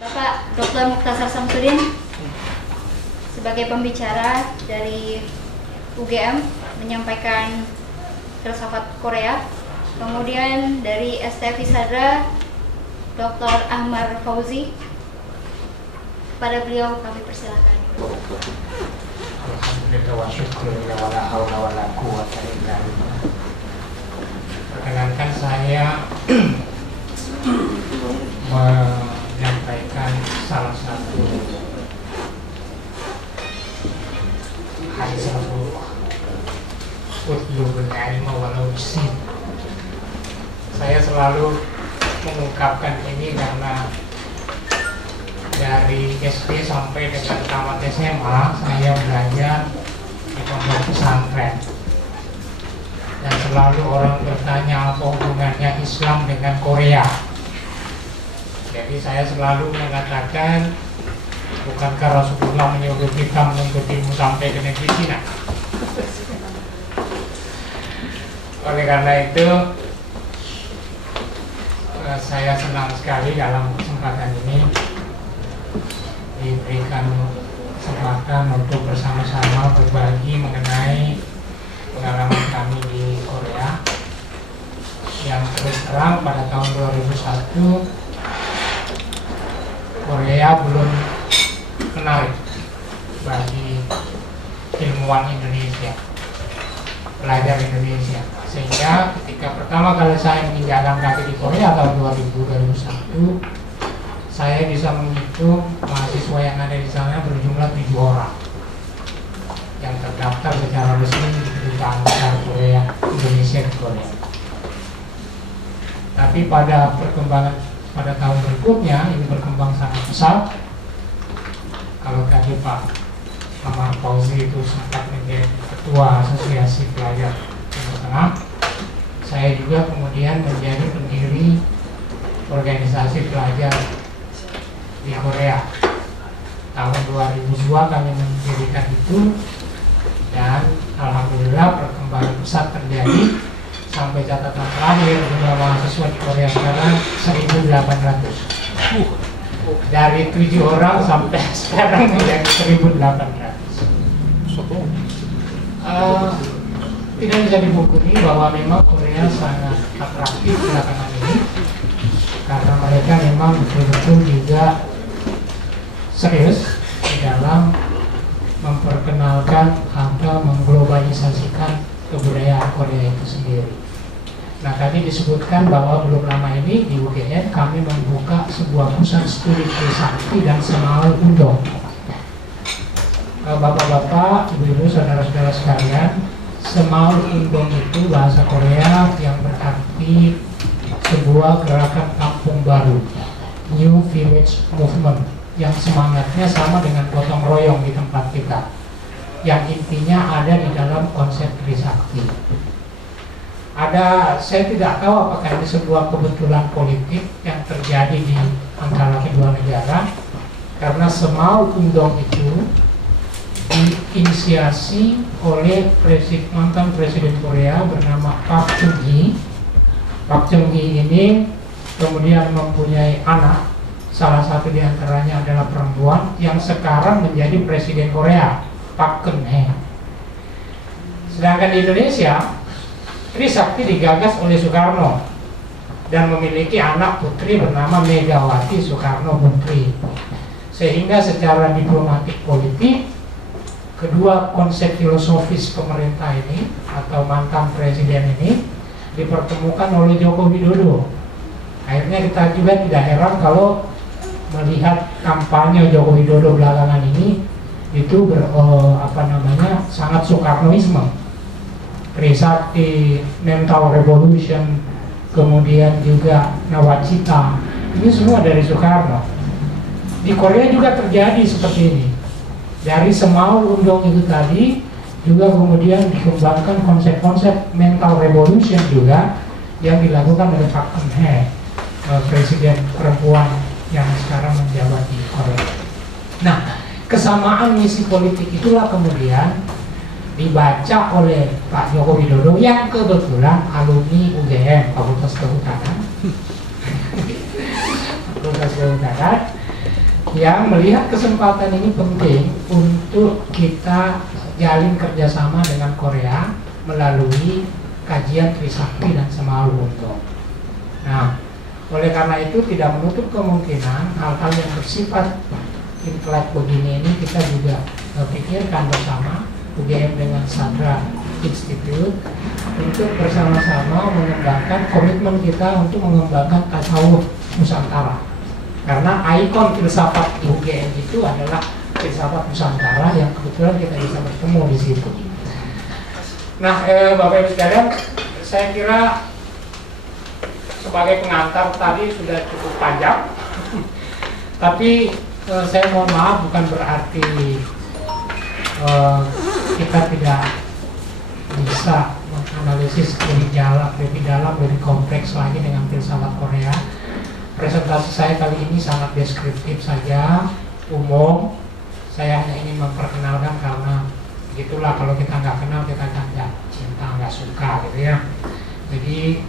Bapak Dr. Mukhtasar Samsudin sebagai pembicara dari UGM menyampaikan filsafat Korea. Kemudian dari STF Sadra Dr. Ahmad Fauzi, pada beliau kami persilakan. Alhamdulillah wa syukurulillah wa la hawla wa la quwwata illa billah. Perkenankan saya menyampaikan salah satu hadis Rasulullah, utlubul ilma walau bisin. Saya selalu mengungkapkan ini karena dari SD sampai dengan tamat SMA saya belajar di pondok pesantren, dan selalu orang bertanya apa hubungannya Islam dengan Korea. Jadi saya selalu mengatakan, bukankah Rasulullah menyuruh kita menuntut ilmu sampai ke negeri Cina? Oleh karena itu saya senang sekali dalam kesempatan ini diberikan kesempatan untuk bersama-sama berbagi mengenai pengalaman kami di Korea. Yang terus terang pada tahun 2001 Korea belum menarik bagi ilmuwan Indonesia, pelajar Indonesia, sehingga ketika pertama kali saya menginjakkan kaki di Korea tahun 2001, saya bisa menghitung mahasiswa yang ada di sana berjumlah 7 orang yang terdaftar secara resmi di Kedutaan Besar Korea Indonesia di Korea. Tapi pada perkembangan pada tahun berikutnya ini berkembang sangat pesat. Kalau tadi Pak Ahmad Fauzi itu sempat menjadi ketua asosiasi pelajar Timur Tengah, saya juga kemudian menjadi pendiri organisasi pelajar di Korea. Tahun 2002 kami mendirikan itu, dan alhamdulillah perkembangan pesat terjadi sampai catatan terakhir jumlah mahasiswa di Korea sekarang 1.800. Dari 7 orang sampai sekarang menjadi 1.800. Tidak bisa dipungkiri bahwa memang Korea sangat atraktif belakangan ini, karena mereka memang betul-betul juga serius di dalam memperkenalkan atau mengglobalisasikan kebudayaan Korea itu sendiri. Nah, tadi disebutkan bahwa belum lama ini di UGM kami membuka sebuah pusat studi Trisakti dan Semaul Undong. Bapak-bapak, ibu-ibu, saudara-saudara sekalian, Semaul Undong itu bahasa Korea yang berarti sebuah gerakan kampung baru, New Village Movement, yang semangatnya sama dengan gotong royong di tempat kita, yang intinya ada di dalam konsep Trisakti. Saya tidak tahu apakah ini sebuah kebetulan politik yang terjadi di antara kedua negara, karena Semaul Undong itu diinisiasi oleh mantan presiden Korea bernama Park Chung-hee. Park Chung-hee ini kemudian mempunyai anak, salah satu di antaranya adalah perempuan yang sekarang menjadi presiden Korea, Park Geun-hye. Sedangkan di Indonesia, Trisakti digagas oleh Soekarno dan memiliki anak putri bernama Megawati Soekarno Putri. Sehingga secara diplomatik politik, kedua konsep filosofis pemerintah ini atau mantan presiden ini dipertemukan oleh Joko Widodo. Akhirnya kita juga tidak heran kalau melihat kampanye Joko Widodo belakangan ini itu sangat Soekarnoisme. Trisakti, Mental Revolution, kemudian juga Nawacita, ini semua dari Soekarno. Di Korea juga terjadi seperti ini. Dari Semaul Undong itu tadi juga kemudian dikembangkan konsep-konsep Mental Revolution juga yang dilakukan oleh Park Geun-hye, presiden perempuan yang sekarang menjabat di Korea. Nah, kesamaan misi politik itulah kemudian dibaca oleh Pak Joko Widodo yang kebetulan alumni UGM, Fakultas Kehutanan. Fakultas Kehutanan, yang melihat kesempatan ini penting untuk kita jalin kerjasama dengan Korea melalui kajian Trisakti dan Semaluunto. Nah, oleh karena itu tidak menutup kemungkinan hal-hal yang bersifat intelek begini ini kita juga pikirkan bersama UGM dengan Sadra Institute untuk bersama-sama mengembangkan komitmen kita untuk mengembangkan tasawuf Nusantara. Karena ikon filsafat UGM itu adalah filsafat Nusantara yang kebetulan kita bisa bertemu di situ. Nah, Bapak Ibu sekalian, saya kira sebagai pengantar tadi sudah cukup panjang. Tapi saya mohon maaf, bukan berarti kita tidak bisa menganalisis lebih dalam, lebih kompleks lagi dengan filsafat Korea. Presentasi saya kali ini sangat deskriptif saja, umum. Saya hanya ingin memperkenalkan karena begitulah, kalau kita nggak kenal kita nggak cinta, nggak suka gitu ya. Jadi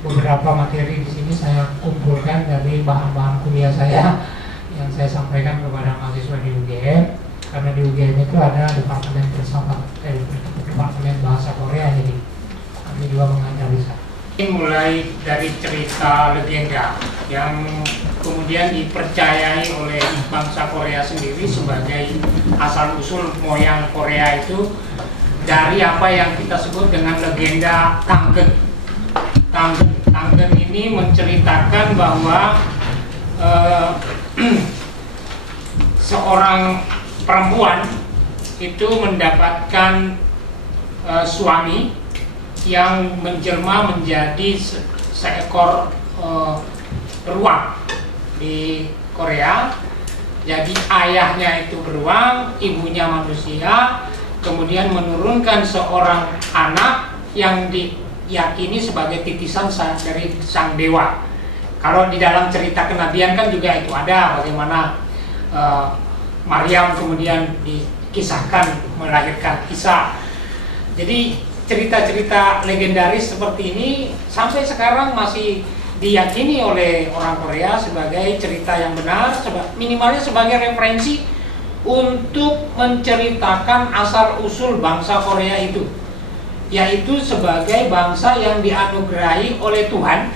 beberapa materi di sini saya kumpulkan dari bahan-bahan kuliah saya yang saya sampaikan kepada mahasiswa di UGM. Karena di UGM itu ada departemen filsafat, departemen bahasa Korea, jadi kami juga mengajar di sana. Ini mulai dari cerita legenda yang kemudian dipercayai oleh bangsa Korea sendiri sebagai asal-usul moyang Korea itu dari apa yang kita sebut dengan legenda Tanggen. Tanggen ini menceritakan bahwa seorang perempuan itu mendapatkan suami yang menjelma menjadi seekor beruang di Korea. Jadi ayahnya itu beruang, ibunya manusia, kemudian menurunkan seorang anak yang diyakini sebagai titisan dari sang dewa. Kalau di dalam cerita kenabian kan juga itu ada bagaimana Maryam kemudian dikisahkan melahirkan Isa. Jadi cerita-cerita legendaris seperti ini sampai sekarang masih diyakini oleh orang Korea sebagai cerita yang benar, minimalnya sebagai referensi untuk menceritakan asal-usul bangsa Korea itu, yaitu sebagai bangsa yang dianugerahi oleh Tuhan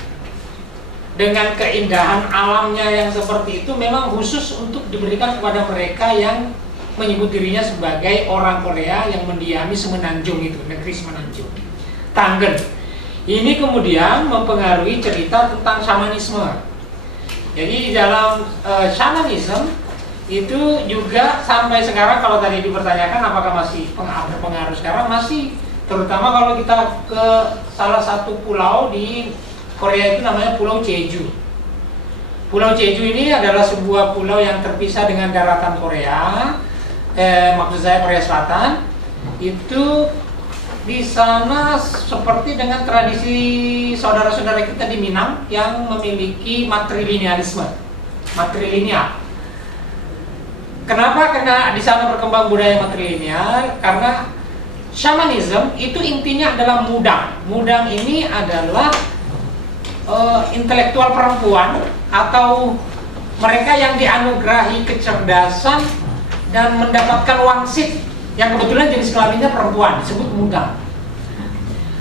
dengan keindahan alamnya yang seperti itu, memang khusus untuk diberikan kepada mereka yang menyebut dirinya sebagai orang Korea yang mendiami Semenanjung itu, negeri Semenanjung, Tanggen. Ini kemudian mempengaruhi cerita tentang shamanisme. Jadi di dalam shamanism itu juga sampai sekarang, kalau tadi dipertanyakan apakah masih berpengaruh sekarang, masih, terutama kalau kita ke salah satu pulau di Korea itu namanya Pulau Jeju. Pulau Jeju ini adalah sebuah pulau yang terpisah dengan daratan Korea. Maksud saya Korea Selatan. Itu di sana seperti dengan tradisi saudara-saudara kita di Minang yang memiliki matrilinealisme, matrilineal. Kenapa? Karena di sana berkembang budaya matrilineal, karena shamanism itu intinya adalah mudang. Mudang ini adalah intelektual perempuan atau mereka yang dianugerahi kecerdasan dan mendapatkan wangsit yang kebetulan jenis kelaminnya perempuan, disebut mudang.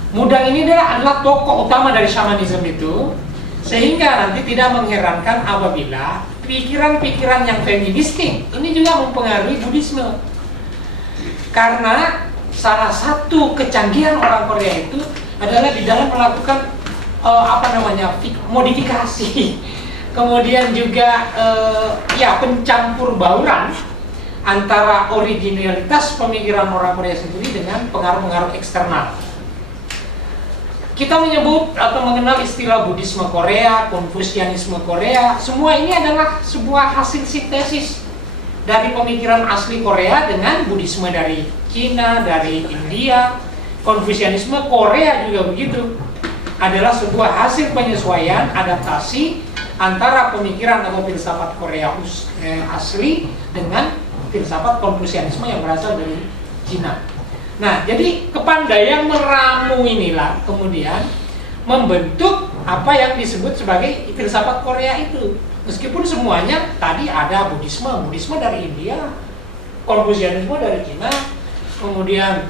Mudang ini adalah tokoh utama dari shamanism itu, sehingga nanti tidak mengherankan apabila pikiran-pikiran yang feministik ini juga mempengaruhi Buddhisme. Karena salah satu kecanggihan orang Korea itu adalah di dalam melakukan modifikasi, kemudian juga pencampur bauran antara originalitas pemikiran orang Korea sendiri dengan pengaruh-pengaruh eksternal. Kita menyebut atau mengenal istilah Buddhisme Korea, Konfusianisme Korea, semua ini adalah sebuah hasil sintesis dari pemikiran asli Korea dengan Buddhisme dari Cina, dari India. Konfusianisme Korea juga begitu, adalah sebuah hasil penyesuaian adaptasi antara pemikiran atau filsafat Korea asli dengan filsafat Konfusianisme yang berasal dari Cina. Nah, jadi kepandaian meramu inilah kemudian membentuk apa yang disebut sebagai filsafat Korea itu. Meskipun semuanya tadi ada Buddhisme dari India, Konfusianisme dari Cina, kemudian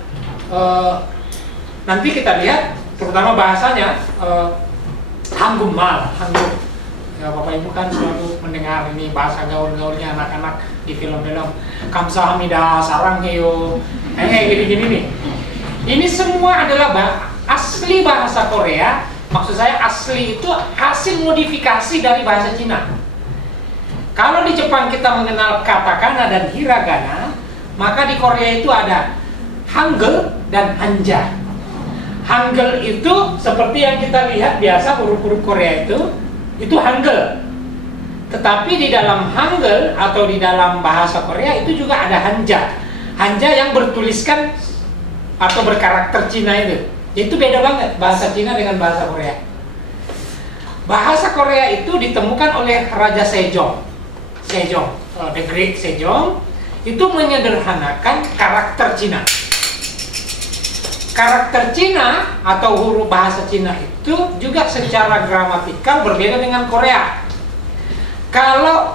nanti kita lihat terutama bahasanya Hanggumal. Ya, Bapak Ibu kan selalu mendengar ini bahasa gaul-gaulnya anak-anak di film-film. Kamsahamnida, Saranghaeyo, gini-gini nih. Ini semua adalah asli bahasa Korea. Maksud saya asli itu hasil modifikasi dari bahasa Cina. Kalau di Jepang kita mengenal katakana dan hiragana, maka di Korea itu ada Hangul dan Hanja. Hangul itu seperti yang kita lihat biasa huruf-huruf Korea itu Hangul. Tetapi di dalam Hangul atau di dalam bahasa Korea itu juga ada Hanja. Hanja yang bertuliskan atau berkarakter Cina itu. Itu beda banget bahasa Cina dengan bahasa Korea. Bahasa Korea itu ditemukan oleh Raja Sejong. The Great Sejong itu menyederhanakan karakter Cina. Karakter Cina atau huruf bahasa Cina itu juga secara gramatikal berbeda dengan Korea. Kalau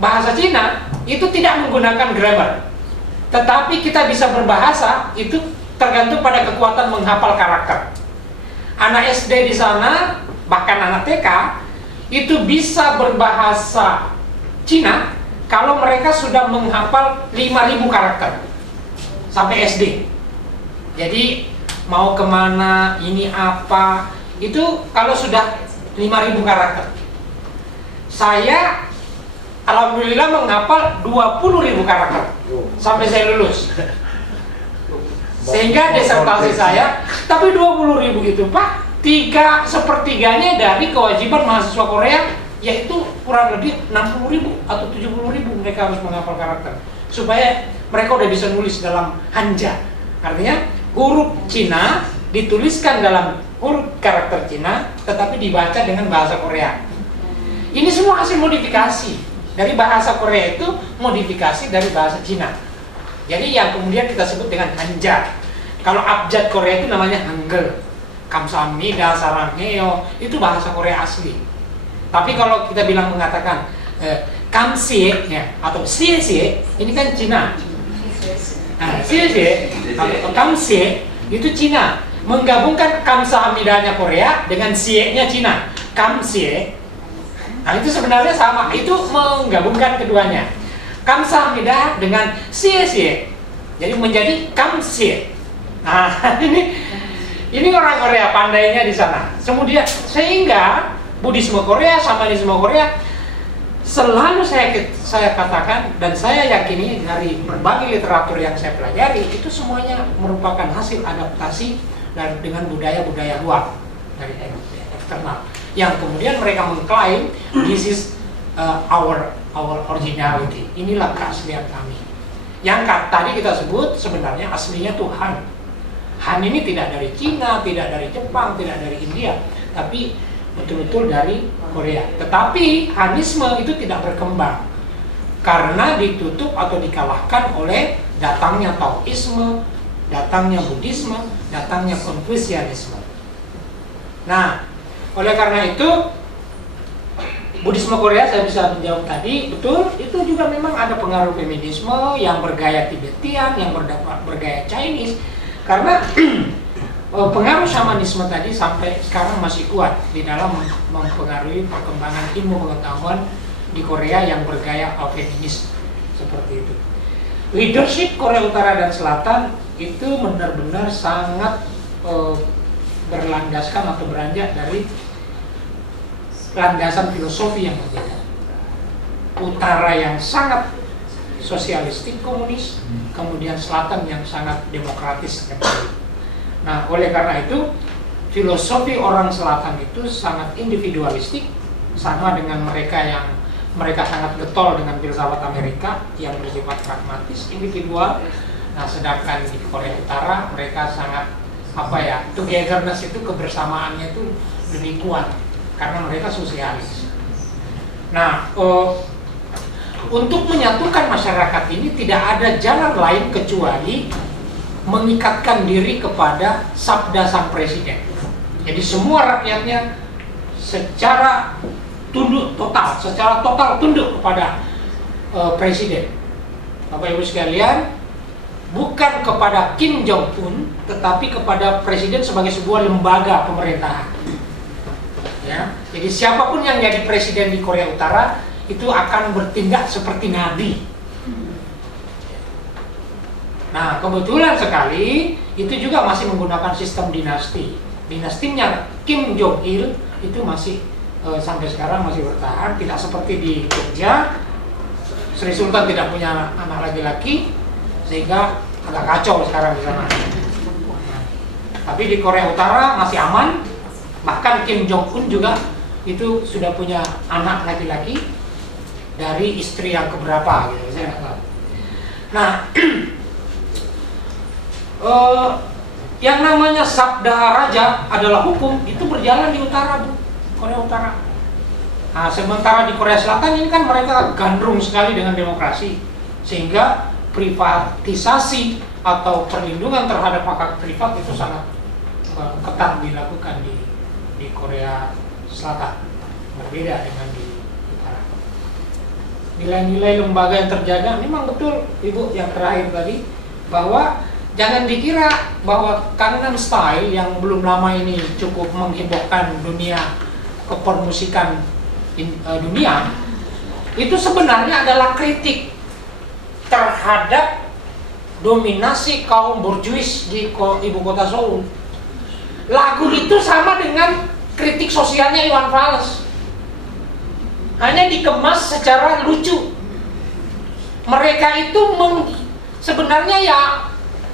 bahasa Cina itu tidak menggunakan grammar, tetapi kita bisa berbahasa itu tergantung pada kekuatan menghafal karakter. Anak SD di sana, bahkan anak TK, itu bisa berbahasa Cina kalau mereka sudah menghafal 5.000 karakter sampai SD. Jadi mau kemana, ini apa, itu kalau sudah 5.000 karakter. Saya alhamdulillah menghafal 20.000 karakter sampai saya lulus. Sehingga disertasi saya, tapi 20.000 itu Pak, 3/4 dari kewajiban mahasiswa Korea, yaitu kurang lebih 60.000 atau 70.000 mereka harus menghafal karakter supaya mereka udah bisa nulis dalam Hanja. Artinya huruf Cina dituliskan dalam huruf karakter Cina, tetapi dibaca dengan bahasa Korea. Ini semua hasil modifikasi dari bahasa Korea, itu modifikasi dari bahasa Cina. Jadi yang kemudian kita sebut dengan Hanja. Kalau abjad Korea itu namanya Hangul. Kamsahamnida, Saranghaeyo, itu bahasa Korea asli. Tapi kalau kita mengatakan Kamsie ya, atau Sie, ini kan Cina. Nah, Sie atau Kamsie itu Cina. Menggabungkan Kamsahamnidanya Korea dengan Sie-nya Cina. Kamsie. Nah, itu sebenarnya sama. Itu menggabungkan keduanya. Kamsahamnida dengan Sie. Jadi menjadi Kamsie. Nah, ini orang Korea pandainya di sana. Kemudian sehingga Buddhisme Korea, Shamanisme Korea selalu saya katakan dan saya yakini dari berbagai literatur yang saya pelajari, itu semuanya merupakan hasil adaptasi dengan budaya-budaya luar dari eksternal, yang kemudian mereka mengklaim this is our originality. Inilah keaslian kami. Yang tadi kita sebut sebenarnya aslinya Tuhan. Han ini tidak dari Cina, tidak dari Jepang, tidak dari India, tapi betul-betul dari Korea. Tetapi Hanisme itu tidak berkembang karena ditutup atau dikalahkan oleh datangnya Taoisme, datangnya Buddhisme, datangnya Konfusianisme. Nah, oleh karena itu Buddhisme Korea, saya bisa menjawab tadi, betul, itu juga memang ada pengaruh feminisme yang bergaya Tibetian, yang bergaya Chinese. Karena pengaruh Shamanisme tadi sampai sekarang masih kuat di dalam mempengaruhi perkembangan ilmu pengetahuan di Korea yang bergaya feminis seperti itu. Leadership Korea Utara dan Selatan itu benar-benar sangat berlandaskan atau beranjak dari landasan filosofi yang berbeda. Utara yang sangat sosialistik komunis, kemudian Selatan yang sangat demokratis. Nah, oleh karena itu filosofi orang Selatan itu sangat individualistik, sama dengan mereka sangat getol dengan filsafat Amerika yang bersifat pragmatis, individual. Nah, sedangkan di Korea Utara mereka sangat togetherness itu, kebersamaannya itu lebih kuat karena mereka sosialis. Nah, untuk menyatukan masyarakat ini tidak ada jalan lain kecuali mengikatkan diri kepada sabda sang presiden. Jadi semua rakyatnya secara total tunduk kepada presiden. Bapak Ibu sekalian, bukan kepada Kim Jong Un, tetapi kepada presiden sebagai sebuah lembaga pemerintahan. Ya, jadi siapapun yang jadi presiden di Korea Utara itu akan bertindak seperti nabi. Nah, kebetulan sekali itu juga masih menggunakan sistem dinasti. Dinastinya Kim Jong Il itu masih sampai sekarang masih bertahan, tidak seperti di Jogja. Sri Sultan tidak punya anak laki-laki, sehingga agak kacau sekarang di sana. Tapi di Korea Utara masih aman. Bahkan Kim Jong Un juga itu sudah punya anak laki-laki dari istri yang keberapa gitu, saya nggak tahu. Nah, yang namanya sabda raja adalah hukum, itu berjalan di utara, Bu, Korea Utara. Nah, sementara di Korea Selatan ini kan mereka gandrung sekali dengan demokrasi, sehingga privatisasi atau perlindungan terhadap hak privat itu sangat ketat dilakukan di Korea Selatan, berbeda dengan di utara. Nilai-nilai lembaga yang terjaga memang betul, Ibu, yang terakhir tadi, bahwa jangan dikira bahwa Gangnam Style yang belum lama ini cukup menghebohkan dunia kepermusikan dunia, itu sebenarnya adalah kritik terhadap dominasi kaum borjuis di ibu kota Seoul. Lagu itu sama dengan kritik sosialnya Iwan Fals, hanya dikemas secara lucu. Mereka itu sebenarnya ya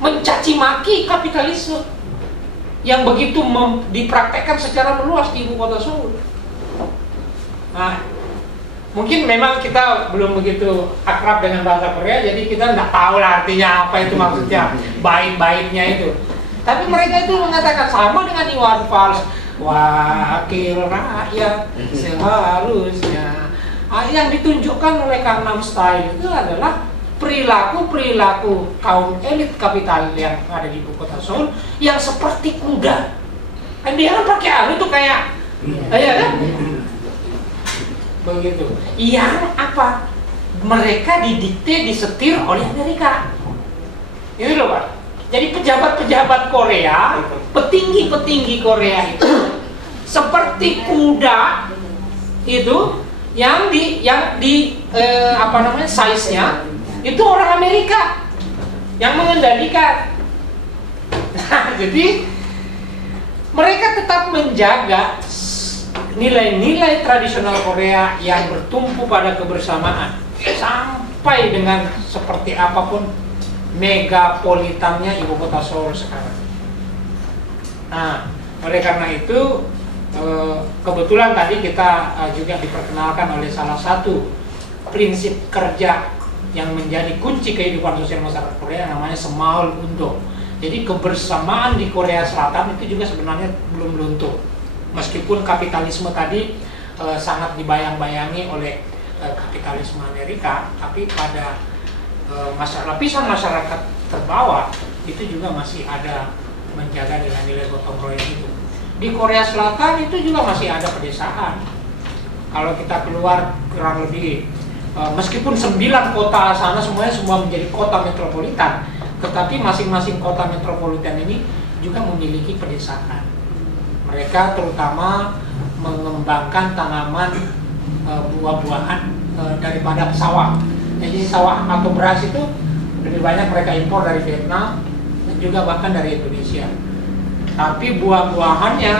mencaci maki kapitalisme yang begitu dipraktekkan secara meluas di ibu kota Seoul. Nah, mungkin memang kita belum begitu akrab dengan bahasa Korea, jadi kita nggak tahu lah artinya apa itu maksudnya, baik-baiknya itu. Tapi mereka itu mengatakan sama dengan Iwan Fals, wakil rakyat seharusnya. Yang ditunjukkan oleh Gangnam Style itu adalah perilaku kaum elit kapital yang ada di ibu kota Seoul yang seperti kuda. Kan dia kan pakai tuh kayak, ya kan? Begitu. Yang apa? Mereka didikte, disetir oleh Amerika. Itu loh, Pak. Jadi pejabat-pejabat Korea, petinggi-petinggi Korea itu seperti kuda itu yang di apa namanya, size-nya itu orang Amerika yang mengendalikan. Nah, jadi mereka tetap menjaga nilai-nilai tradisional Korea yang bertumpu pada kebersamaan sampai dengan seperti apapun megapolitannya ibu kota Seoul sekarang. Nah, oleh karena itu kebetulan tadi kita juga diperkenalkan oleh salah satu prinsip kerja yang menjadi kunci kehidupan sosial masyarakat Korea, namanya Semaul Undo. Jadi kebersamaan di Korea Selatan itu juga sebenarnya belum luntur. Meskipun kapitalisme tadi sangat dibayang-bayangi oleh kapitalisme Amerika, tapi pada lapisan masyarakat terbawah itu juga masih ada menjaga nilai-nilai gotong royong itu. Di Korea Selatan itu juga masih ada pedesaan. Kalau kita keluar kurang lebih meskipun 9 kota sana semua menjadi kota metropolitan, tetapi masing-masing kota metropolitan ini juga memiliki pedesaan. Mereka terutama mengembangkan tanaman buah-buahan daripada sawah. Jadi sawah atau beras itu lebih banyak mereka impor dari Vietnam dan juga bahkan dari Indonesia. Tapi buah-buahannya,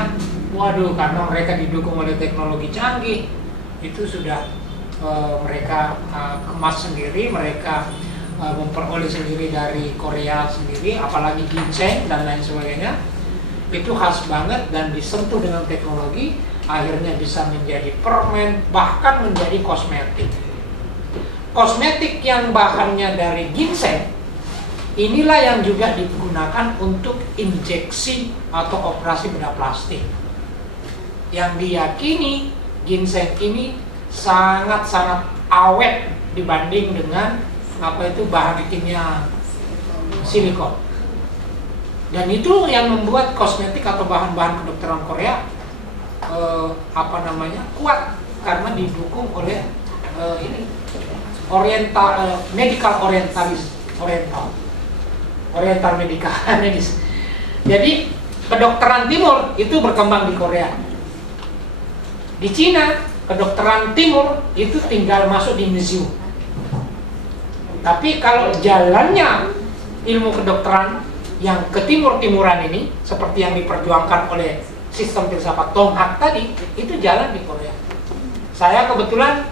waduh, karena mereka didukung oleh teknologi canggih, itu sudah mereka kemas sendiri, mereka memperoleh sendiri dari Korea sendiri, apalagi ginseng dan lain sebagainya. Itu khas banget dan disentuh dengan teknologi, akhirnya bisa menjadi permen, bahkan menjadi kosmetik. Kosmetik yang bahannya dari ginseng, inilah yang juga digunakan untuk injeksi atau operasi bedah plastik. Yang diyakini ginseng ini sangat-sangat awet dibanding dengan bahan kimia silikon. Dan itu yang membuat kosmetik atau bahan-bahan kedokteran Korea kuat karena didukung oleh ini medical oriental medical medis. Jadi kedokteran timur itu berkembang di Korea. Di Cina kedokteran timur itu tinggal masuk di museum. Tapi kalau jalannya ilmu kedokteran yang ke timur-timuran ini seperti yang diperjuangkan oleh sistem filsafat Tonghak tadi, itu jalan di Korea. Saya kebetulan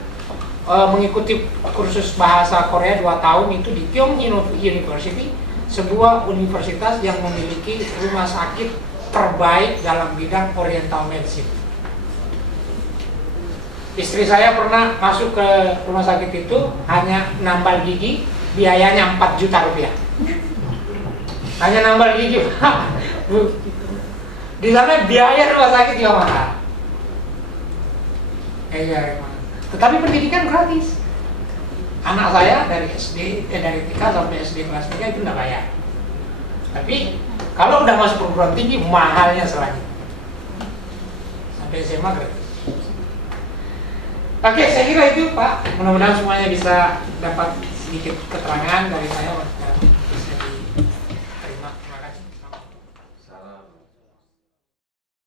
mengikuti kursus bahasa Korea 2 tahun itu di Kyunghee University, sebuah universitas yang memiliki rumah sakit terbaik dalam bidang Oriental Medicine. Istri saya pernah masuk ke rumah sakit itu hanya nambal gigi, biayanya 4 juta rupiah. Hanya nambal gigi, di sana biaya rumah sakit juga mahal. Tetapi pendidikan gratis. Anak saya dari TK sampai SD kelas 3 itu nggak bayar. Tapi kalau udah masuk perguruan tinggi, mahalnya selanjutnya. Sampai SMA gratis. Oke, saya kira itu Pak. Mudah-mudahan semuanya bisa dapat sedikit keterangan dari saya.